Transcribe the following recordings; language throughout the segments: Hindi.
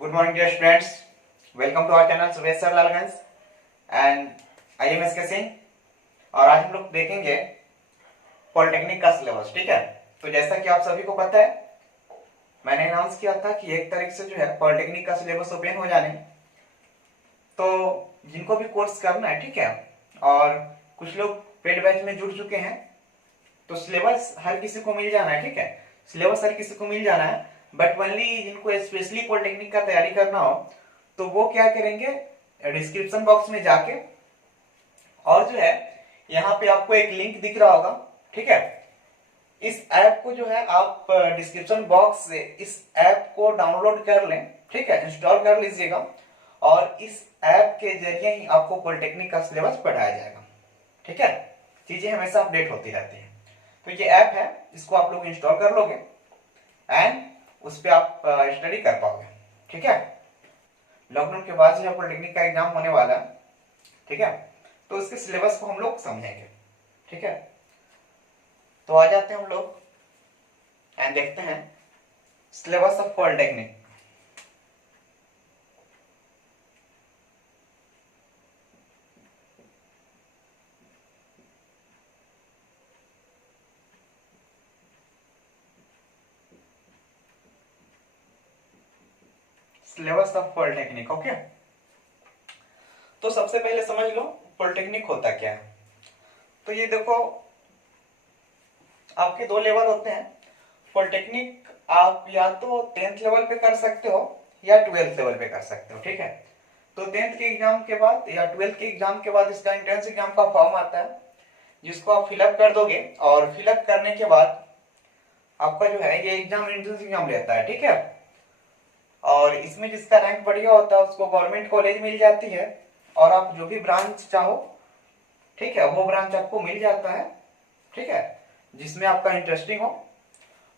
Good morning, dear students. Welcome to our channel Subesh sir Lalganj and I am S के सिंह। और आज हम लोग देखेंगे पॉलिटेक्निक का सिलेबस। ठीक है, तो जैसा कि आप सभी को पता है, मैंने अनाउंस किया था कि 1 तारीख से जो है पॉलिटेक्निक का सिलेबस ओपन हो जाने। तो जिनको भी कोर्स करना है, ठीक है, और कुछ लोग पेड बैच में जुड़ चुके हैं, तो सिलेबस हर किसी को मिल जाना है। ठीक है, सिलेबस हर किसी को मिल जाना है, बट ओनली जिनको स्पेशली पॉलिटेक्निक का तैयारी करना हो तो वो क्या करेंगे, डिस्क्रिप्शन बॉक्स में जाके, और जो है यहाँ पे आपको एक लिंक दिख रहा होगा। ठीक है, इस ऐप को जो है आप डिस्क्रिप्शन बॉक्स से इस ऐप को डाउनलोड कर लें। ठीक है, इंस्टॉल कर लीजिएगा और इस ऐप के जरिए ही आपको पॉलिटेक्निक का सिलेबस पढ़ाया जाएगा। ठीक है, चीजें हमेशा अपडेट होती रहती है। तो ये ऐप है, इसको आप लोग इंस्टॉल कर लोगे एंड उस पर आप स्टडी कर पाओगे। ठीक है, लॉकडाउन के बाद जो है पॉलिटेक्निक का एग्जाम होने वाला है। ठीक है, तो उसके सिलेबस को हम लोग समझेंगे। ठीक है, तो आ जाते हैं हम लोग एंड देखते हैं syllabus of polytechnic. Syllabus of polytechnic, okay. तो सबसे पहले समझ लो पॉलिटेक्निक होता क्या है। तो ये देखो, आपके 2 लेवल होते हैं पॉलिटेक्निक। आप या तो 10th लेवल पे कर सकते हो या 12th लेवल पे कर सकते हो। ठीक है, तो 10th के एग्जाम के बाद या 12th के एग्जाम के बाद इसका एंट्रेंस एग्जाम का फॉर्म आता है, जिसको आप फिलअप कर दोगे। और फिलअप करने के बाद आपका जो है ये एग्जाम एंट्रेंस एग्जाम रहता है। ठीक है, और इसमें जिसका रैंक बढ़िया होता है उसको गवर्नमेंट कॉलेज मिल जाती है, और आप जो भी ब्रांच चाहो, ठीक है, वो ब्रांच आपको मिल जाता है। ठीक है, जिसमें आपका इंटरेस्टिंग हो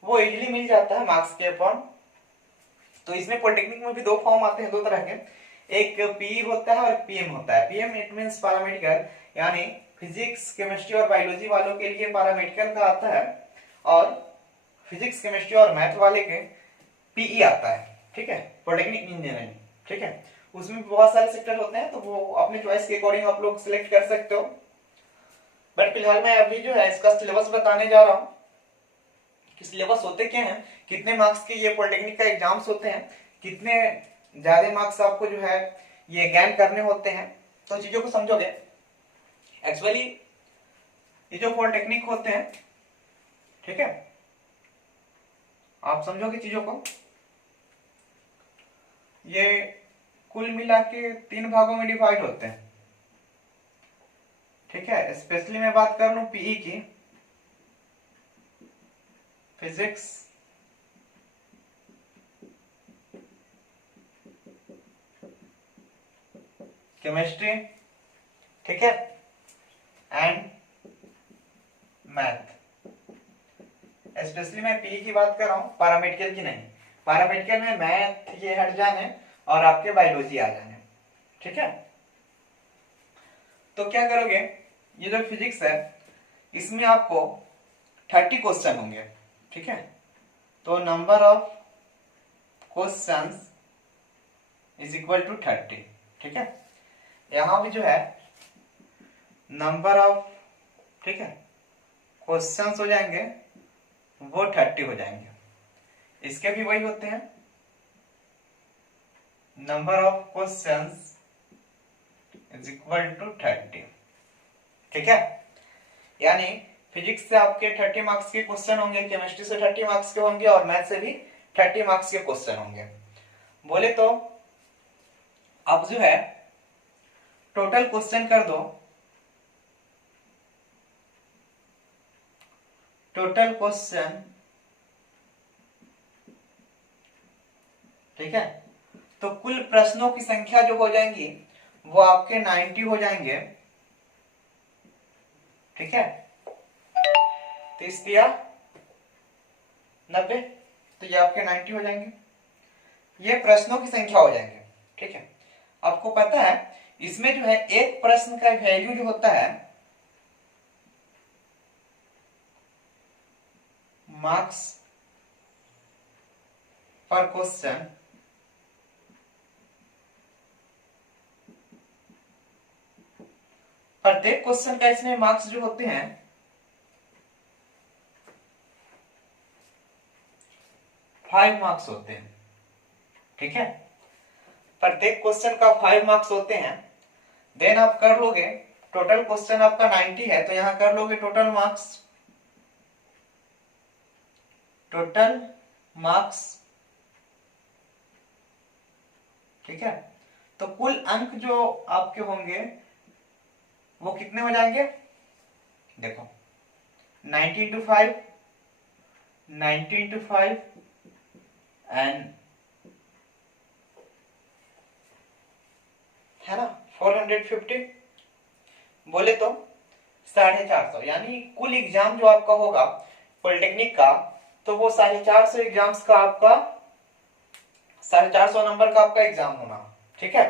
वो इजीली मिल जाता है मार्क्स के अपॉन। तो इसमें पॉलिटेक्निक में भी 2 फॉर्म आते हैं, 2 तरह के, एक पीई होता है और पीएम होता है। पीएम इट मींस पैरामेडिकल, यानी फिजिक्स केमिस्ट्री और बायोलॉजी वालों के लिए पैरामेडिकल का आता है, और फिजिक्स केमिस्ट्री और मैथ वाले के पीई आता है। ठीक है, पॉलिटेक्निक इंजीनियरिंग। ठीक है, उसमें बहुत सारे सेक्टर होते हैं, तो वो अपने चॉइस के अकॉर्डिंग आप लोग सिलेक्ट कर सकते हो। बट फिलहाल मैं अभी जो है इसका सिलेबस बताने जा रहा हूँ कि सिलेबस होते क्या हैं, कितने मार्क्स के ये पॉलिटेक्निक का एग्जाम्स होते हैं, कितने ज्यादा मार्क्स आपको जो है ये गेन करने होते हैं। तो चीजों को समझोगे। एक्चुअली ये जो पॉलिटेक्निक होते हैं, ठीक है, आप समझोगे चीजों को, ये कुल मिला के 3 भागों में डिवाइड होते हैं। ठीक है, स्पेशली मैं बात कर लूं पीई की, फिजिक्स, केमिस्ट्री, ठीक है, एंड मैथ। स्पेशली मैं पीई की बात कर रहा हूं, पैरामेडिकल की नहीं। पैरामेडिकल में मैथ ये हट जाने और आपके बायोलॉजी आ जाने। ठीक है, तो क्या करोगे, ये जो फिजिक्स है इसमें आपको 30 क्वेश्चन होंगे। ठीक है, तो number of questions is equal to 30। ठीक है, यहां भी जो है नंबर ऑफ, ठीक है, क्वेश्चंस हो जाएंगे वो 30 हो जाएंगे। इसके भी वही होते हैं, number of questions is equal to 30। ठीक है, यानी फिजिक्स से आपके 30 मार्क्स के क्वेश्चन होंगे, केमिस्ट्री से 30 मार्क्स के होंगे, और मैथ से भी 30 मार्क्स के क्वेश्चन होंगे। बोले तो अब जो है टोटल क्वेश्चन कर दो, टोटल क्वेश्चन, ठीक है, तो कुल प्रश्नों की संख्या जो हो जाएंगी वो आपके 90 हो जाएंगे। ठीक है, 30 या 90, तो ये आपके 90 हो जाएंगे, ये प्रश्नों की संख्या हो जाएंगे। ठीक है, आपको पता है इसमें जो है एक प्रश्न का वैल्यू जो होता है मार्क्स पर क्वेश्चन, प्रत्येक क्वेश्चन का इसमें मार्क्स जो होते हैं 5 मार्क्स होते हैं, ठीक है। प्रत्येक क्वेश्चन का 5 मार्क्स होते हैं। देन आप कर लोगे, टोटल क्वेश्चन आपका 90 है तो यहां कर लोगे टोटल मार्क्स, ठीक है। तो कुल अंक जो आपके होंगे वो कितने हो जाएंगे, देखो 90 इंटू 5, 90 इंटू 5 एंड है ना 450 बोले तो 450, यानी कुल एग्जाम जो आपका होगा पॉलिटेक्निक का, तो वो 450 एग्जाम्स का आपका 450 नंबर का आपका एग्जाम होना, ठीक है।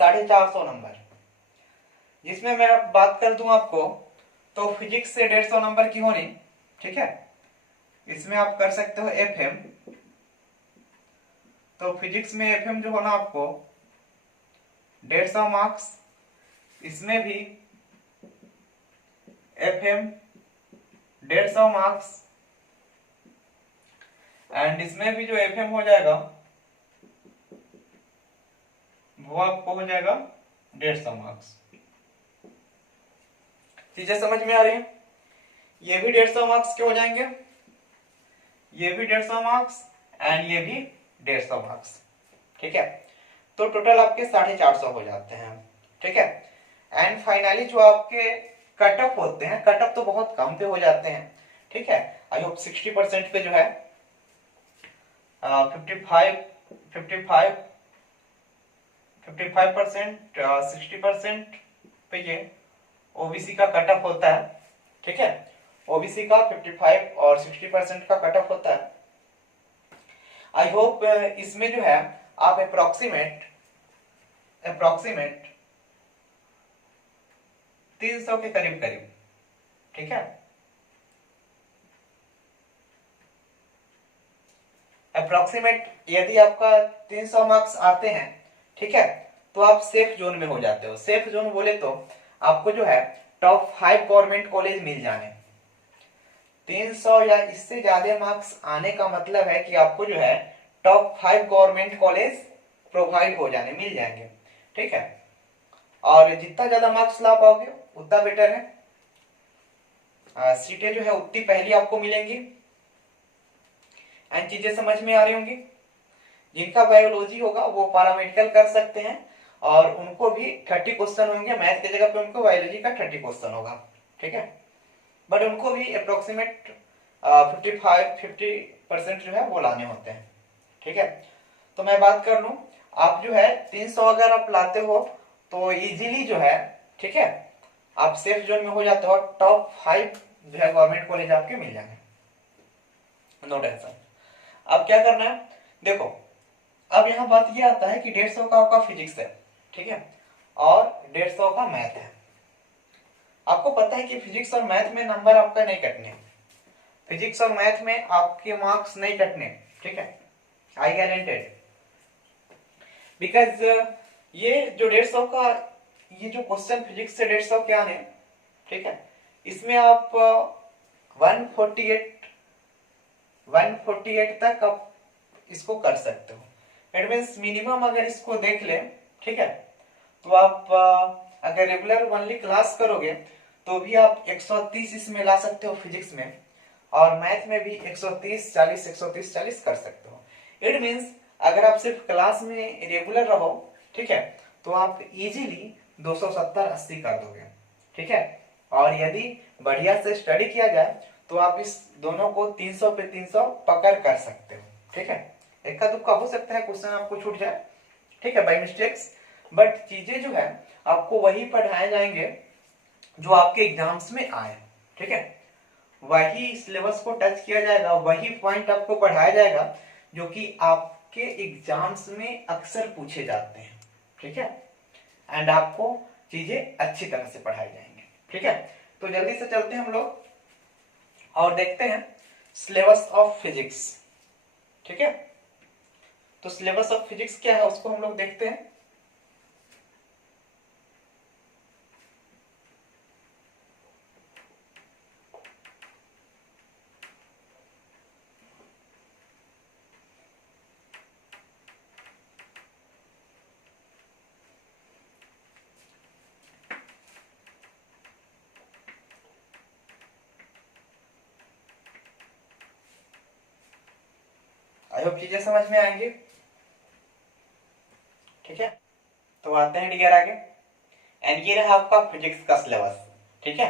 450 नंबर, जिसमें मैं बात कर दूं आपको तो फिजिक्स से 150 नंबर की होनी, ठीक है। इसमें आप कर सकते हो एफएम, तो फिजिक्स में एफएम जो होना आपको 150 मार्क्स, इसमें भी एफएम 150 मार्क्स, एंड इसमें भी जो एफएम हो जाएगा वो आपको हो जाएगा 150 मार्क्स। चीजें समझ में आ रही है? ये भी 150 मार्क्स के हो जाएंगे, ये भी 150 मार्क्स एंड ये भी 150 मार्क्स, ठीक है। तो टोटल आपके 450 हो जाते हैं, ठीक है। एंड फाइनली जो आपके कट ऑफ होते हैं, कट ऑफ तो बहुत कम पे हो जाते हैं, ठीक है। आई होप 60% पे जो है 55% 60% पे ये ओबीसी का कट ऑफ होता है, ठीक है। ओबीसी का 55 और 60% का कट ऑफ होता है। आई होप इसमें जो है आप अप्रोक्सीमेट 300 के करीब करीब, ठीक है, अप्रोक्सीमेट यदि आपका 300 मार्क्स आते हैं, ठीक है, तो आप सेफ जोन में हो जाते हो। सेफ जोन बोले तो आपको जो है टॉप 5 गवर्नमेंट कॉलेज मिल जाने। 300 या इससे ज्यादा मार्क्स आने का मतलब है कि आपको जो है टॉप 5 गवर्नमेंट कॉलेज प्रोवाइड हो जाने, मिल जाएंगे, ठीक है। और जितना ज्यादा मार्क्स ला पाओगे उतना बेटर है। सीटें जो है उतनी पहली आपको मिलेंगी। एंड चीजें समझ में आ रही होंगी। जिनका बायोलॉजी होगा वो पैरामेडिकल कर सकते हैं और उनको भी 30 क्वेश्चन होंगे, मैथ की जगह पे उनको बायोलॉजी का 30 क्वेश्चन होगा, ठीक है। बट उनको भी अप्रोक्सीमेट 50% जो है वो लाने होते हैं, ठीक है। तो मैं बात कर लूं, आप जो है 300 अगर आप लाते हो तो इजीली जो है, ठीक है, आप सेफ जोन में हो जाते हो। टॉप 5 जो है गवर्नमेंट कॉलेज आपके मिल जाएंगे, नो टेंशन। अब क्या करना है, देखो अब यहां बात ये आता है कि 150 का आपका फिजिक्स है, ठीक है, और 150 का मैथ है। आपको पता है कि फिजिक्स और मैथ में नंबर आपका नहीं कटने, फिजिक्स और मैथ में आपके मार्क्स नहीं कटने, ठीक है, आई गारंटेड। बिकॉज ये जो 150 का ये जो क्वेश्चन फिजिक्स से 150 के आने, ठीक है, इसमें आप 148 तक आप इसको कर सकते हो। इट मीन्स मिनिमम अगर इसको देख ले, ठीक है, तो आप अगर रेगुलर ओनली क्लास करोगे तो भी आप 130 इसमें ला सकते हो फिजिक्स में, और मैथ में भी 130 40 130 40 कर सकते हो। इट मीन्स अगर आप सिर्फ क्लास में रेगुलर रहो, ठीक है, तो आप इजीली 270 80 कर दोगे, ठीक है। और यदि बढ़िया से स्टडी किया जाए तो आप इस दोनों को 300 पे 300 पकड़ कर सकते हो, ठीक है। इक्का दुक्का हो सकता है क्वेश्चन आपको छूट जाए, ठीक है, बाय मिस्टेक्स, बट चीजें जो है आपको वही पढ़ाए जाएंगे जो आपके एग्जाम्स में आए, ठीक है। वही सिलेबस को टच किया जाएगा, वही पॉइंट आपको पढ़ाया जाएगा जो कि आपके एग्जाम्स में अक्सर पूछे जाते हैं, ठीक है। एंड आपको चीजें अच्छी तरह से पढ़ाई जाएंगे, ठीक है। तो जल्दी से चलते हैं हम लोग और देखते हैं सिलेबस ऑफ फिजिक्स, ठीक है। तो सिलेबस ऑफ फिजिक्स क्या है उसको हम लोग देखते हैं। आई होप चीजें समझ में आएंगी। ठीक है, तो आते हैं डियर आगे। एंड ये रहा आपका फिजिक्स का सिलेबस। ठीक है,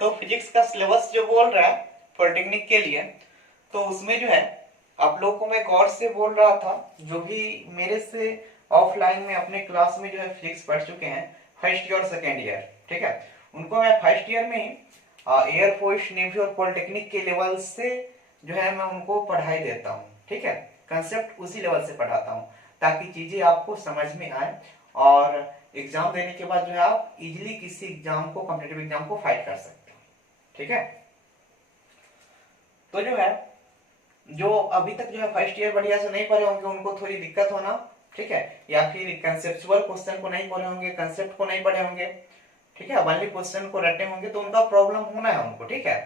तो फिजिक्स का सिलेबस जो बोल रहा है पॉलिटेक्निक के लिए, तो उसमें जो है आप लोगों को मैं गौर से बोल रहा था, जो भी मेरे से ऑफलाइन में अपने क्लास में जो है फिजिक्स पढ़ चुके हैं फर्स्ट ईयर और सेकेंड ईयर, ठीक है, उनको मैं फर्स्ट ईयर में ही एयरफोर्स, नेवी और पॉलिटेक्निक के लेवल से जो है मैं उनको पढ़ाई देता हूँ। ठीक है, कंसेप्ट उसी लेवल से पढ़ाता हूँ ताकि चीजें आपको समझ में आए और एग्जाम देने के बाद जो है आप इजीली किसी एग्जाम को, कॉम्पिटिटिव एग्जाम को फाइट कर सकते हो। ठीक है, तो जो है जो अभी तक जो है फर्स्ट ईयर बढ़िया से नहीं पढ़े होंगे उनको थोड़ी दिक्कत होना, ठीक है, या फिर कंसेप्चुअल क्वेश्चन को नहीं पढ़े होंगे, कंसेप्ट को नहीं पढ़े होंगे, ठीक है, वनली क्वेश्चन को रटे होंगे, तो उनका प्रॉब्लम होना है उनको। ठीक है,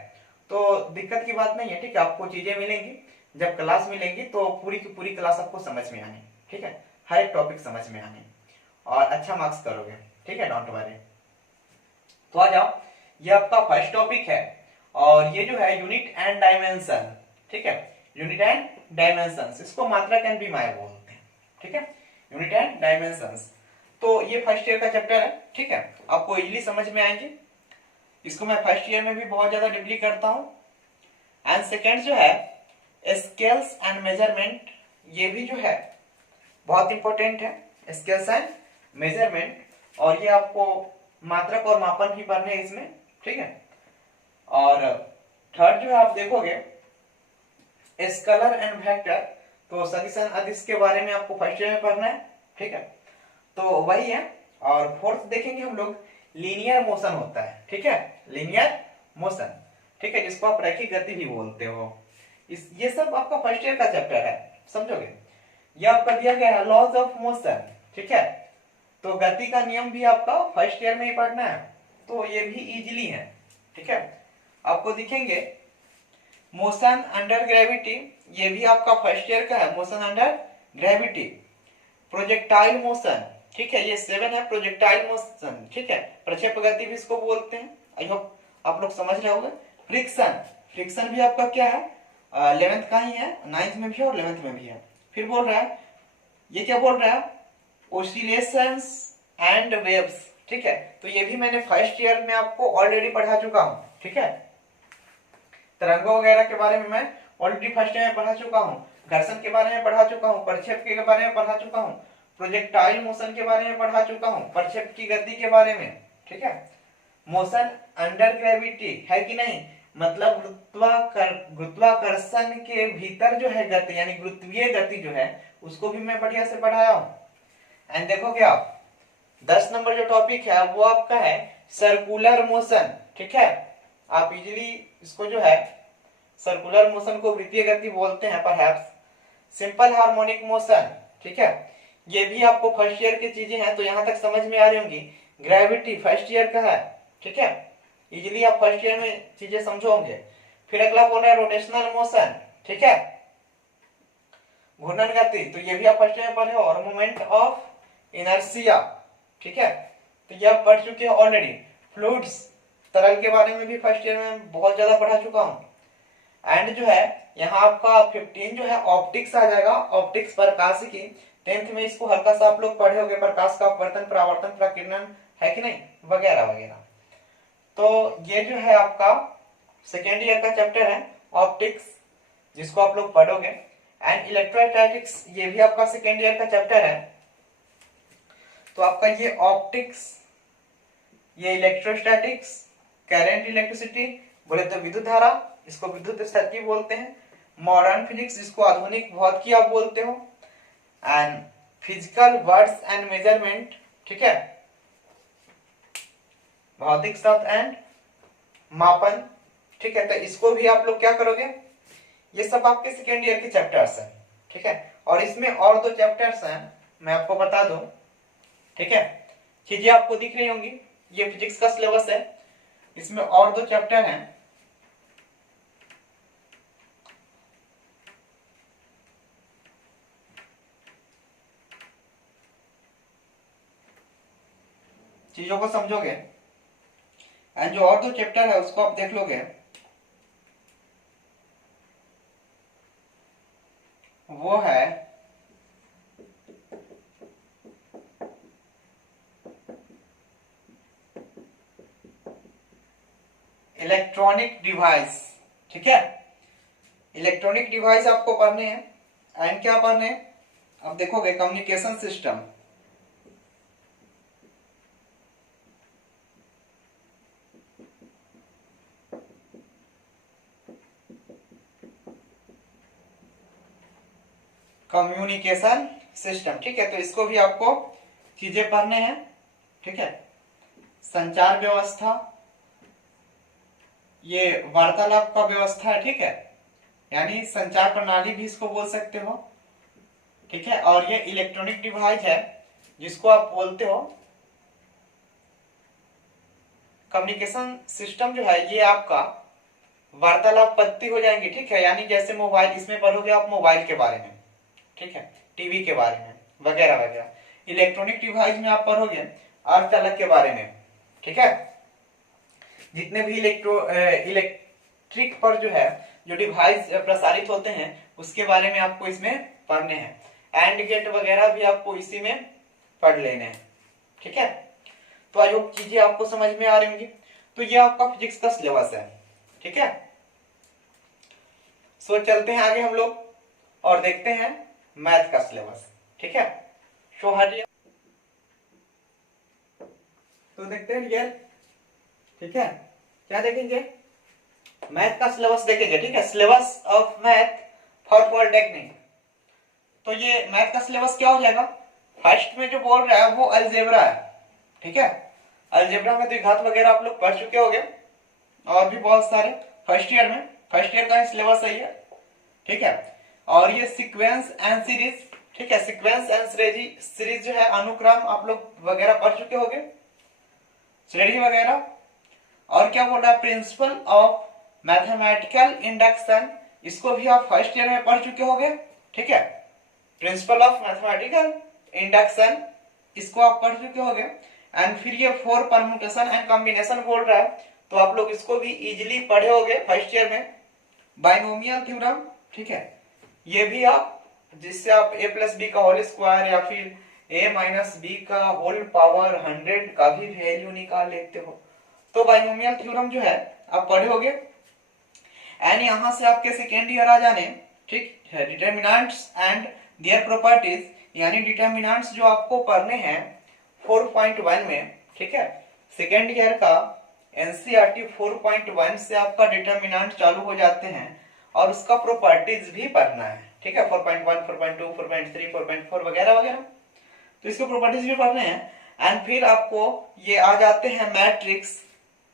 तो दिक्कत की बात नहीं है। ठीक है, आपको चीजें मिलेंगी, जब क्लास मिलेंगी तो पूरी की पूरी क्लास आपको समझ में आनी। ठीक है, हर एक टॉपिक समझ में आनी और अच्छा मार्क्स करोगे। ठीक है, डोंट वरी। तो आ जाओ, ये आपका फर्स्ट टॉपिक है और ये जो है यूनिट एंड डायमेंशन। ठीक है, यूनिट एंड डायमेंशंस, इसको मात्रा एंड विमाएँ बोलते हैं। ठीक है, यूनिट एंड डायमेंशंस, तो ये फर्स्ट ईयर का चैप्टर है। ठीक है, आपको इजीली समझ में आएंगे। इसको मैं फर्स्ट ईयर में भी बहुत ज्यादा डीपली करता हूं। एंड सेकेंड जो है स्केल्स एंड मेजरमेंट, ये भी जो है बहुत इंपॉर्टेंट है, स्केल्स एंड मेजरमेंट, और ये आपको मात्रक और मापन भी पढ़ने हैं इसमें। ठीक है, और थर्ड जो है आप देखोगे स्केलर एंड वेक्टर, तो सदिश अदिश के बारे में आपको फर्स्ट ईयर में पढ़ना है। ठीक है, तो वही है। और फोर्थ देखेंगे हम लोग लीनियर मोशन होता है। ठीक है, लीनियर मोशन, ठीक है, जिसको आप रैखिक गति भी बोलते हो। ये सब आपका फर्स्ट ईयर का चैप्टर है, समझोगे। ये आपका दिया गया है लॉज ऑफ मोशन। ठीक है, तो गति का नियम भी आपका फर्स्ट ईयर में ही पढ़ना है, तो ये भी इजीली है। ठीक है, आपको दिखेंगे मोशन अंडर ग्रेविटी, ये भी आपका फर्स्ट ईयर का है, motion under gravity. Projectile motion, ठीक है, ये 7 है, प्रोजेक्टाइल मोशन। ठीक है, प्रक्षेप गति भी इसको बोलते हैं। आई होप आप लोग समझ रहे होंगे। फ्रिक्शन, फ्रिक्शन भी आपका क्या है, 11th का ही है, 9th में भी है और 11th में भी है। फिर बोल रहा है, ये क्या बोल रहा है, ओसिलेशंस एंड वेव्स। ठीक है, तो ये भी मैंने फर्स्ट ईयर में आपको ऑलरेडी पढ़ा चुका हूं। ठीक है, तरंगों वगैरह के बारे में मैं ऑलरेडी फर्स्ट ईयर में पढ़ा चुका हूँ, घर्षण के बारे में पढ़ा चुका हूँ, प्रक्षेप के बारे में पढ़ा चुका हूँ, प्रोजेक्टाइल मोशन के बारे में पढ़ा चुका हूँ, प्रक्षेप की गति के बारे में। ठीक है, मोशन अंडर ग्रेविटी है कि नहीं, मतलब गुरुत्वाकर्षण के भीतर जो है गति, यानी गुरुत्वीय गति जो है, उसको भी मैं बढ़िया से पढ़ाया हूँ। एंड देखोगे आप 10 नंबर जो टॉपिक है वो आपका है सर्कुलर मोशन। ठीक है, आप इजीली इसको जो है सर्कुलर मोशन को वृत्तीय गति बोलते हैं परहैप्स। सिंपल हार्मोनिक मोशन, ठीक है, ये भी आपको फर्स्ट ईयर की चीजें हैं, तो यहां तक समझ में आ रही होंगी। ग्रेविटी फर्स्ट ईयर का है। ठीक है, इजीली आप फर्स्ट ईयर में चीजें समझोगे। फिर अगला बोल रहा है रोटेशनल मोशन। ठीक है, घूर्णन गति, तो ये भी आप फर्स्ट ईयर में पढ़े हो। और मोमेंट ऑफ इनर्शिया, ठीक है, तो ये आप पढ़ चुके हो ऑलरेडी। फ्लूइड्स, तरल के बारे में भी फर्स्ट ईयर में बहुत ज्यादा पढ़ा चुका हूं। एंड जो है यहाँ आपका 15 जो है ऑप्टिक्स आ जाएगा, ऑप्टिक्स प्रकाशिकी। 10th में इसको हल्का सा आप लोग पढ़े होंगे, प्रकाश का अपवर्तन, परावर्तन, प्रकीर्णन, है कि नहीं, वगैरह वगैरह। तो ये जो है आपका सेकेंड ईयर का चैप्टर है ऑप्टिक्स, जिसको आप लोग पढ़ोगे। एंड इलेक्ट्रोस्टैटिक्स, ये भी आपका सेकेंड ईयर का चैप्टर है। तो आपका ये ऑप्टिक्स, ये इलेक्ट्रोस्टैटिक्स, करंट, इलेक्ट्रिसिटी बोले तो विद्युत धारा, इसको विद्युत स्थिति बोलते हैं। मॉडर्न फिजिक्स, जिसको आधुनिक भौतिकी आप बोलते हो। And physical words and measurement, ठीक है, भौतिक शब्द एंड मापन। ठीक है, तो इसको भी आप लोग क्या करोगे, ये सब आपके सेकेंड ईयर के चैप्टर्स हैं। ठीक है, और इसमें और 2 चैप्टर्स हैं, मैं आपको बता दूं। ठीक है, चीजें आपको दिख रही होंगी, ये फिजिक्स का सिलेबस है, इसमें और 2 चैप्टर हैं। चीजों को समझोगे एंड जो और 2 चैप्टर है उसको आप देख लोगे, वो इलेक्ट्रॉनिक डिवाइस, ठीक है, इलेक्ट्रॉनिक डिवाइस आपको पढ़ने हैं। एंड क्या पढ़ने हैं, अब देखोगे कम्युनिकेशन सिस्टम, कम्युनिकेशन सिस्टम, ठीक है, तो इसको भी आपको चीजें पढ़ने हैं, ठीक है। संचार व्यवस्था, ये वार्तालाप का व्यवस्था है, ठीक है, यानी संचार प्रणाली भी इसको बोल सकते हो, ठीक है। और ये इलेक्ट्रॉनिक डिवाइस है जिसको आप बोलते हो कम्युनिकेशन सिस्टम, जो है ये आपका वार्तालाप पत्ती हो जाएंगी, ठीक है, यानी जैसे मोबाइल, इसमें पढ़ोगे आप मोबाइल के बारे में, ठीक है, टीवी के बारे में वगैरह वगैरह। इलेक्ट्रॉनिक डिवाइस में आप पढ़ोगे अर्धचालक के बारे में, ठीक है, जितने भी इलेक्ट्रिक पर जो है जो डिवाइस प्रसारित होते हैं उसके बारे में आपको इसमें पढ़ने हैं। एंड गेट वगैरह भी आपको इसी में पढ़ लेने हैं, ठीक है। तो आई होप चीजें आपको समझ में आ रही होंगी। तो ये आपका फिजिक्स का सिलेबस है, ठीक है। सो चलते हैं आगे हम लोग और देखते हैं मैथ का सिलेबस, ठीक है। सो हटिए, तो देखते हैं यार, ठीक है, क्या देखेंगे, मैथ का सिलेबस देखेंगे, ठीक है, syllabus of math for polytechnic. तो ये मैथ का सिलेबस क्या हो जाएगा, फर्स्ट में जो बोल रहा है वो अलजेब्रा है, ठीक है। अलजेब्रा में द्विघात वगैरह आप लोग पढ़ चुके होंगे और भी बहुत सारे फर्स्ट ईयर में, फर्स्ट ईयर का सिलेबस है ये, ठीक है। और ये सीक्वेंस एंड सीरीज, ठीक है, सीक्वेंस एंड सीरीज जो है अनुक्रम आप लोग वगैरह पढ़ चुके होंगे, श्रेणी वगैरह। और क्या बोल रहा है, प्रिंसिपल ऑफ मैथमेटिकल इंडक्शन, इसको भी आप फर्स्ट ईयर में पढ़ चुके होंगे, ठीक है, प्रिंसिपल ऑफ मैथमेटिकल इंडक्शन इसको आप पढ़ चुके होंगे। एंड फिर ये फोर परम्यूटेशन एंड कॉम्बिनेशन बोल रहा है, तो आप लोग इसको भी इजीली पढ़े होंगे फर्स्ट ईयर में। बाइनोमियल थ्योरम, ठीक है, ये भी आप, जिससे आप a प्लस बी का होल स्क्वायर या फिर a माइनस बी का होल पावर 100 का भी वैल्यू निकाल लेते हो, तो बाइनोमियल थ्योरम जो है आप पढ़े होंगे। एंड यहां से आपके सेकेंड ईयर आ जाने, ठीक है, डिटरमिनेंट्स एंड देयर प्रॉपर्टीज, यानी डिटरमिनेंट्स जो आपको पढ़ने हैं 4.1 में, ठीक है, सेकेंड ईयर का एनसीईआरटी 4.1 से आपका डिटरमिनेंट चालू हो जाते हैं और उसका प्रॉपर्टीज भी पढ़ना है, ठीक है, 4.1, 4.2, 4.3, 4.4 वगैरह वगैरह, तो इसके प्रॉपर्टीज भी पढ़ने हैं। एंड फिर आपको ये आ जाते हैं मैट्रिक्स,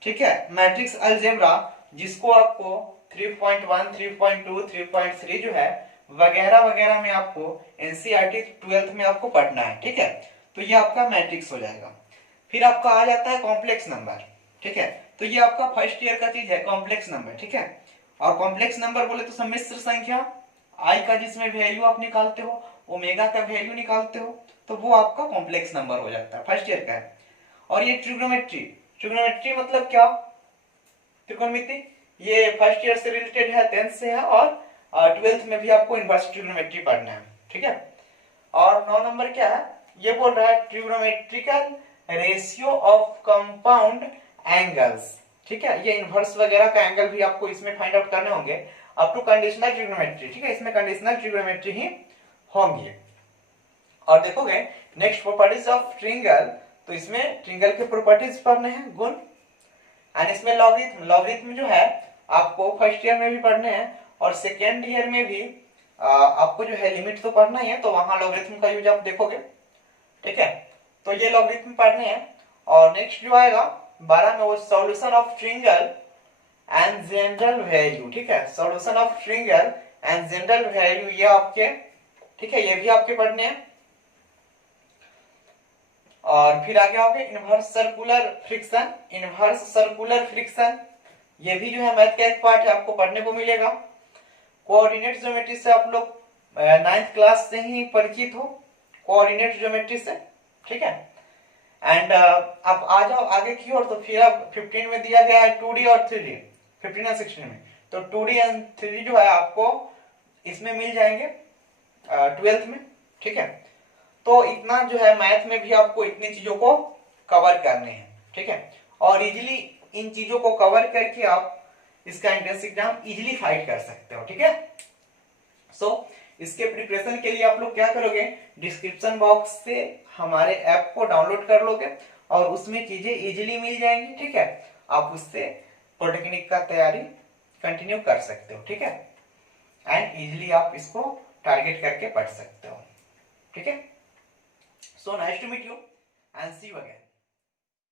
ठीक है, मैट्रिक्स अलजेब्रा, जिसको आपको 3.1, 3.2, 3.3 जो है वगैरह वगैरह में आपको एनसीईआरटी 12th में आपको पढ़ना है, ठीक है। तो ये आपका मैट्रिक्स हो जाएगा। फिर आपका आ जाता है कॉम्प्लेक्स नंबर, ठीक है, तो ये आपका फर्स्ट ईयर का चीज है कॉम्प्लेक्स नंबर, ठीक है। और कॉम्प्लेक्स नंबर बोले तो सम्मिश्र संख्या, आई का जिसमें वैल्यू आप निकालते हो, ओमेगा का वैल्यू निकालते हो, तो वो आपका कॉम्प्लेक्स नंबर हो जाता है, फर्स्ट ईयर का है। और ये ट्रिग्नोमेट्री, ट्रिग्नोमेट्री मतलब क्या, त्रिकोणमिति, ये फर्स्ट ईयर से रिलेटेड है, 10th से है, और 12th में भी आपको इनवर्स ट्रिग्नोमेट्री पढ़ना है, ठीक है। और 9 नंबर क्या है, ये बोल रहा है trigonometrical ratio of compound angles, ठीक है, ये इनवर्स वगैरह का एंगल भी आपको इसमें फाइंड आउट करने होंगे अप टू कंडीशनल ट्रिग्नोमेट्री, ठीक है, इसमें कंडीशनल ट्रिग्नोमेट्री ही होंगी। और देखोगे नेक्स्ट प्रॉपर्टीज ऑफ ट्रिंगल, तो इसमें ट्रिंगल के प्रॉपर्टीज पढ़ने हैं, गुण। एंड इसमें लॉगरिथम, लॉगरिथम जो है आपको फर्स्ट ईयर में भी पढ़ने हैं और सेकेंड ईयर में भी आपको जो है लिमिट तो पढ़ना ही है, तो वहां लॉगरिथम का यूज आप देखोगे, ठीक है। तो ये लॉगरिथम पढ़ने हैं। और नेक्स्ट जो आएगा 12 में वो solution of triangle and general value, ठीक है, solution of triangle and general value, ये आपके, ठीक है, ये भी आपके पढ़ने हैं। और फिर आगे आओगे inverse circular friction, inverse circular friction, ये भी जो है मैथ का एक पार्ट है, आपको पढ़ने को मिलेगा। कोऑर्डिनेट ज्योमेट्री से आप लोग 9th क्लास से ही परिचित हो, कोऑर्डिनेट ज्योमेट्री से, ठीक है। एंड आप आ जाओ आगे की ओर, तो फिर अब 15 में दिया गया है 2D और 3D, 15 और 16 में, तो 2D एंड 3D जो है आपको इसमें मिल जाएंगे 12th में, ठीक है। तो इतना जो है मैथ में भी आपको इतनी चीजों को कवर करने हैं, ठीक है। और इजीली इन चीजों को कवर करके आप इसका एंट्रेंस एग्जाम इजिली फाइट कर सकते हो, ठीक है। सो इसके प्रिपरेशन के लिए आप लोग क्या करोगे, डिस्क्रिप्शन बॉक्स से हमारे ऐप को डाउनलोड कर लोगे और उसमें चीजें इजिली मिल जाएंगी, ठीक है। आप उससे पॉलिटेक्निक का तैयारी कंटिन्यू कर सकते हो, ठीक है, एंड इजिली आप इसको टारगेट करके पढ़ सकते हो, ठीक है। So nice to meet you and see you again.